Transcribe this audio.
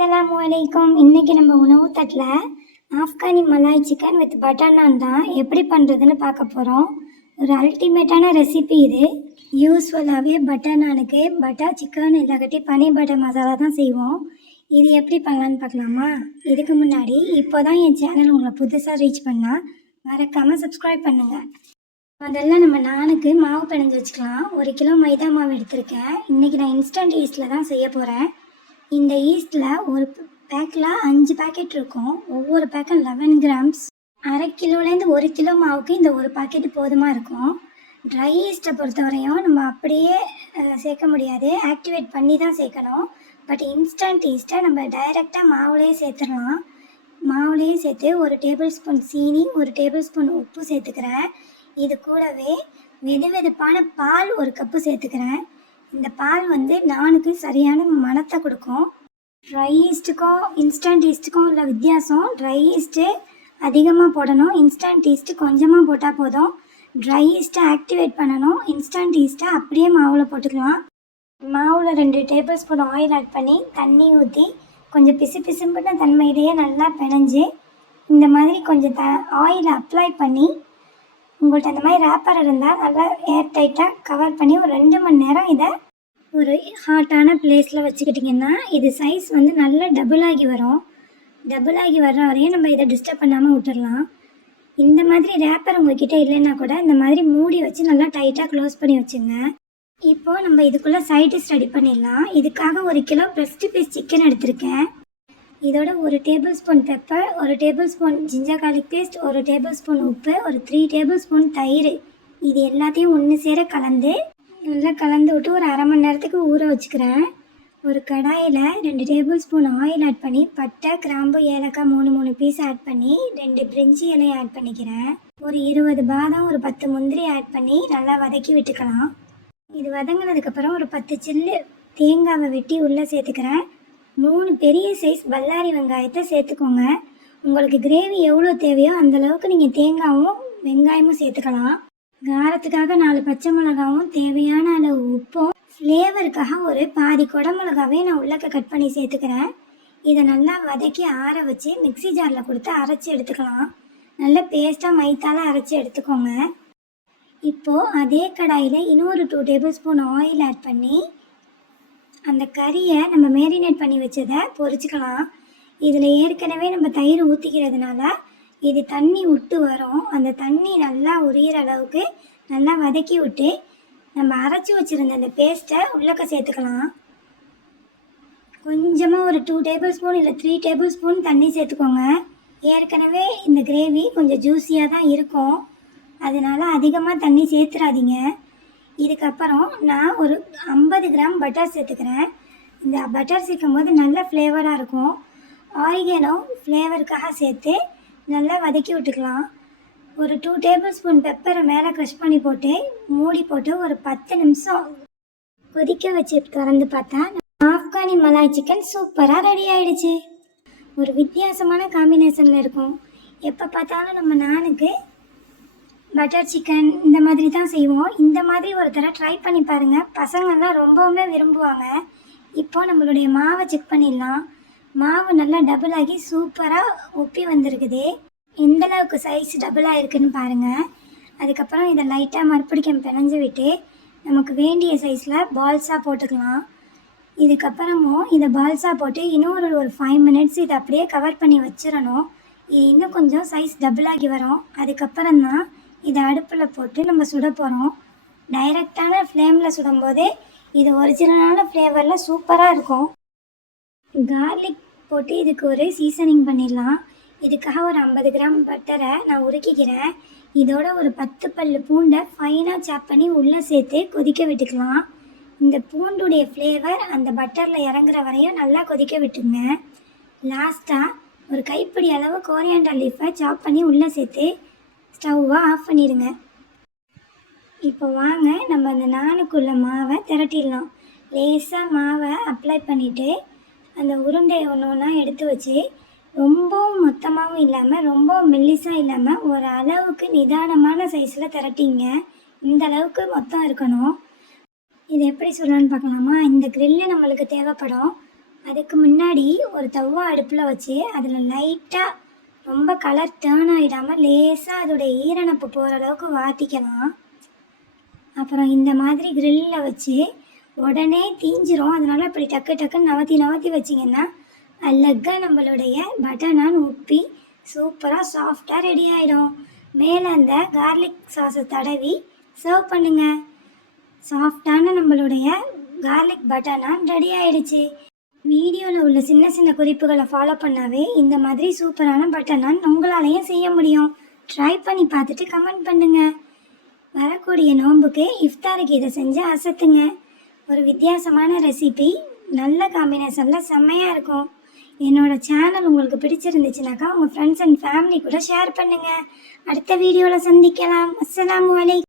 அஸ்லாம் அலைக்கும். இன்றைக்கி நம்ம உணவு தட்டில் Afghani malai chicken with butter naan தான் எப்படி பண்ணுறதுன்னு பார்க்க போகிறோம் ஒரு அல்டிமேட்டான ரெசிபி இது. யூஸ்ஃபுல்லாகவே பட்டர் நானுக்கு பட்டர் சிக்கன் இல்லாட்டி பனீர் பட்டர் மசாலா தான் செய்வோம். இது எப்படி பண்ணலான்னு பார்க்கலாமா? இதுக்கு முன்னாடி இப்போ தான் என் சேனல் உங்களை புதுசாக ரீச் பண்ணால் மறக்காமல் சப்ஸ்கிரைப் பண்ணுங்கள் முதல்ல நம்ம நானுக்கு மாவு பிணைஞ்சு வச்சுக்கலாம். ஒரு கிலோ மைதா மாவு எடுத்திருக்கேன். இன்றைக்கி நான் இன்ஸ்டன்ட் ஈஸ்டில் தான் செய்ய போகிறேன் இந்த ஈஸ்டில் ஒரு பேக்கில் அஞ்சு பேக்கெட் இருக்கும். ஒவ்வொரு பேக்கும் லெவன் கிராம்ஸ் அரை கிலோலேருந்து ஒரு கிலோ மாவுக்கு இந்த ஒரு பாக்கெட் போதுமாக இருக்கும். ட்ரை ஈஸ்ட்டை பொறுத்தவரையும் நம்ம அப்படியே சேர்க்க முடியாது. ஆக்டிவேட் பண்ணி தான் சேர்க்கணும் பட் இன்ஸ்டன்ட் ஈஸ்ட்டை நம்ம டைரெக்டாக மாவுலேயே சேர்த்துடலாம். மாவுலேயே சேர்த்து ஒரு டேபிள் ஸ்பூன் சீனி ஒரு டேபிள் ஸ்பூன் உப்பு சேர்த்துக்கிறேன். இது கூடவே வெது வெதுப்பான பால் ஒரு கப்பு சேர்த்துக்கிறேன். இந்த பால் வந்து நானுக்கு சரியான மனத்தை கொடுக்கும். ட்ரை ஈஸ்ட்டுக்கும் இன்ஸ்டன்ட் ஈஸ்ட்டுக்கும் உள்ள வித்தியாசம் ட்ரை ஈஸ்ட்டு அதிகமாக போடணும் இன்ஸ்டன்ட் ஈஸ்ட்டு கொஞ்சமாக போட்டால் போதும். ட்ரை ஈஸ்ட்டை ஆக்டிவேட் பண்ணணும் இன்ஸ்டன்ட் ஈஸ்ட்டை அப்படியே மாவில் போட்டுக்கலாம். மாவில் ரெண்டு டேபிள் ஸ்பூன் ஆயில் ஆட் பண்ணி தண்ணி ஊற்றி கொஞ்சம் பிசு பிசும்புன தன்மையிலேயே நல்லா பிணைஞ்சு இந்த மாதிரி கொஞ்சம் த ஆயில் அப்ளை பண்ணி உங்கள்கிட்ட அந்த மாதிரி ரேப்பர் இருந்தால் நல்லா ஏர் டைட்டாக கவர் பண்ணி ஒரு ரெண்டு மணி நேரம் இதை ஒரு ஹாட்டான பிளேஸில் வச்சுக்கிட்டிங்கன்னா இது சைஸ் வந்து நல்லா டபுள் ஆகி வரும். டபுள் ஆகி வர்ற வரையும் நம்ம இதை டிஸ்டர்ப் பண்ணாமல் விட்டுறலாம். இந்த மாதிரி ரேப்பர் உங்ககிட்ட இல்லைன்னா கூட இந்த மாதிரி மூடி வச்சு நல்லா டைட்டாக க்ளோஸ் பண்ணி வச்சுங்க. இப்போது நம்ம இதுக்குள்ளே சைடிஷ் ரெடி பண்ணிடலாம். இதுக்காக ஒரு கிலோ பிரஸ்ட் பீஸ் சிக்கன் எடுத்திருக்கேன். இதோட ஒரு டேபிள் ஸ்பூன் பெப்பர் ஒரு table spoon ginger garlic paste ஒரு டேபிள் ஸ்பூன் உப்பு ஒரு த்ரீ டேபிள் ஸ்பூன் தயிர். இது எல்லாத்தையும் ஒன்று சேர கலந்து நல்லா கலந்து விட்டு ஒரு அரை மணி நேரத்துக்கு ஊற வச்சுக்கிறேன். ஒரு கடாயில் ரெண்டு டேபிள் ஸ்பூன் ஆயில் ஆட் பண்ணி பட்டை கிராம்பு ஏலக்காய் மூணு மூணு பீஸ் ஆட் பண்ணி ரெண்டு பிரிஞ்சி இலையை ஆட் பண்ணிக்கிறேன். ஒரு இருபது பாதாம் ஒரு பத்து முந்திரி ஆட் பண்ணி நல்லா வதக்கி விட்டுக்கலாம். இது வதங்கினதுக்கப்புறம் ஒரு பத்து சில்லு தேங்காவை வெட்டி உள்ளே சேர்த்துக்கிறேன். மூணு பெரிய சைஸ் பல்லாரி வெங்காயத்தை சேர்த்துக்கோங்க. உங்களுக்கு கிரேவி எவ்வளோ தேவையோ அந்தளவுக்கு நீங்கள் தேங்காயும் வெங்காயமும் சேர்த்துக்கலாம். காரத்துக்காக நாலு பச்சை மிளகாவும் தேவையான அளவு உப்பும் ஃப்ளேவருக்காக ஒரு பாதி குடமிளகாவே நான் உள்ளக்க கட் பண்ணி சேர்த்துக்கிறேன். இதை நல்லா வதக்கி ஆற வச்சு மிக்ஸி ஜாரில் கொடுத்து அரைச்சி எடுத்துக்கலாம். நல்ல பேஸ்ட்டாக மைத்தால அரைச்சி எடுத்துக்கோங்க. இப்போது அதே கடாயில் இன்னொரு two table spoon oil add பண்ணி அந்த கறியை நம்ம மேரினேட் பண்ணி வச்சதை பொரிச்சுக்கலாம் இதில் ஏற்கனவே நம்ம தயிர் ஊற்றிக்கிறதுனால இது தண்ணி விட்டு வரும். அந்த தண்ணி நல்லா உரியிற அளவுக்கு நல்லா வதக்கி விட்டு நம்ம அரைச்சி வச்சுருந்த அந்த பேஸ்ட்டை உள்ளக்க சேர்த்துக்கலாம். கொஞ்சமாக ஒரு டூ டேபிள் ஸ்பூன் இல்லை த்ரீ டேபிள் ஸ்பூன் தண்ணி சேர்த்துக்கோங்க. ஏற்கனவே இந்த கிரேவி கொஞ்சம் ஜூஸியாக தான் இருக்கும். அதனால அதிகமாக தண்ணி சேர்த்துறாதீங்க. இதுக்கப்புறம் நான் ஒரு ஐம்பது கிராம் பட்டர் சேர்த்துக்கிறேன். இந்த பட்டர் சேர்க்கும் போது நல்ல ஃப்ளேவராக இருக்கும். ஆரிகேனோ ஃப்ளேவருக்காக சேர்த்து நல்லா வதக்கி விட்டுக்கலாம். ஒரு டூ டேபிள் ஸ்பூன் பெப்பரை மேலே க்ரஷ் பண்ணி போட்டு மூடி போட்டு ஒரு பத்து நிமிஷம் கொதிக்க வச்சு திறந்து பார்த்தா ஆப்கானி மலாய் சிக்கன் சூப்பராக ரெடி ஆயிடுச்சு. ஒரு வித்தியாசமான காம்பினேஷனில் இருக்கும். எப்போ பார்த்தாலும் நம்ம நானுக்கு பட்டர் சிக்கன் இந்த மாதிரி தான் செய்வோம். இந்த மாதிரி ஒரு தடவை ட்ரை பண்ணி பாருங்கள் பசங்கள்லாம் ரொம்பவுமே விரும்புவாங்க. இப்போ நம்மளுடைய மாவை செக் பண்ணிடலாம். மாவு நல்லா டபுள் ஆகி சூப்பராக ஒப்பி வந்திருக்குது. எந்தளவுக்கு சைஸ் டபுளாக இருக்குதுன்னு பாருங்கள் அதுக்கப்புறம் இதை லைட்டாக மறுபடிக்கும் பிணைஞ்சு விட்டு நமக்கு வேண்டிய சைஸில் பால்ஸாக போட்டுக்கலாம். இதுக்கப்புறமும் இதை பால்ஸாக போட்டு இன்னொரு ஒரு ஃபைவ் மினிட்ஸ் இதை அப்படியே கவர் பண்ணி வச்சிடணும். இது இன்னும் கொஞ்சம் சைஸ் டபுள் ஆகி வரும். அதுக்கப்புறம் தான் இதை அடுப்பில் போட்டு நம்ம சுட போகிறோம் டைரெக்டான ஃப்ளேமில் சுடும்போது இது ஒரிஜினலான ஃப்ளேவரில் சூப்பராக இருக்கும். கார்லிக் போட்டு இதுக்கு ஒரு சீசனிங் பண்ணிடலாம். இதுக்காக ஒரு ஐம்பது கிராம் பட்டரை நான் உருக்கிக்கிறேன். இதோட ஒரு பத்து பல்லு பூண்டை ஃபைனாக சாப் பண்ணி உள்ளே சேர்த்து கொதிக்க விட்டுக்கலாம். இந்த பூண்டுடைய ஃப்ளேவர் அந்த பட்டரில் இறங்குற வரையும் நல்லா கொதிக்க விட்டுங்க லாஸ்ட்டாக ஒரு கைப்பிடி அளவு கோரியாண்டர் லீஃபை சாப் பண்ணி உள்ளே சேர்த்து ஸ்டவ்வை ஆஃப் பண்ணிடுங்க. இப்போ வாங்க நம்ம அந்த நானுக்குள்ள மாவை திரட்டிடலாம். லேசாக மாவை அப்ளை பண்ணிவிட்டு அந்த உருண்டையை ஒன்று ஒன்றா எடுத்து வச்சு ரொம்பவும் மொத்தமாகவும் இல்லாமல் ரொம்ப மெல்லிஸாக இல்லாமல் ஒரு அளவுக்கு நிதானமான சைஸில் திரட்டிங்க. இந்த அளவுக்கு மொத்தம் இருக்கணும். இது எப்படி சொல்லலான்னு பார்க்கலாமா? இந்த க்ரில்லு நம்மளுக்கு தேவைப்படும். அதுக்கு முன்னாடி ஒரு தவா அடுப்பில் வச்சு அதில் லைட்டாக ரொம்ப கலர் டேர்ன் ஆகிடாமல் லேசாக அதோடைய ஈரனப்பு போகிற அளவுக்கு வாட்டிக்கலாம் அப்புறம் இந்த மாதிரி கிரில்லில் வச்சு உடனே தீஞ்சிரும். அதனால் இப்படி டக்கு டக்குன்னு நவத்தி நவத்தி வச்சிங்கன்னா அழகாக நம்மளுடைய பட்டர் நான் உப்பி சூப்பராக சாஃப்டாக ரெடி ஆகிடும் மேலே அந்த கார்லிக் சாஸை தடவி சர்வ் பண்ணுங்கள் சாஃப்டான நம்மளுடைய கார்லிக் பட்டர் நான் ரெடி ஆகிடுச்சு வீடியோவில் உள்ள சின்ன சின்ன குறிப்புகளை ஃபாலோ பண்ணாவே இந்த மாதிரி சூப்பரான பட்டர் நான் உங்களாலையும் செய்ய முடியும். ட்ரை பண்ணி பார்த்துட்டு கமெண்ட் பண்ணுங்க. வரக்கூடிய நோன்புக்கு இஃப்தாருக்கு இதை செஞ்சு அசத்துங்க. ஒரு வித்தியாசமான ரெசிபி நல்ல காம்பினேஷனில் செம்மையாக இருக்கும். என்னோட சேனல் உங்களுக்கு பிடிச்சிருந்துச்சுனாக்கா உங்கள் ஃப்ரெண்ட்ஸ் அண்ட் ஃபேமிலி கூட ஷேர் பண்ணுங்கள் அடுத்த வீடியோவில் சந்திக்கலாம். அஸ்லாம் அலைக்கும்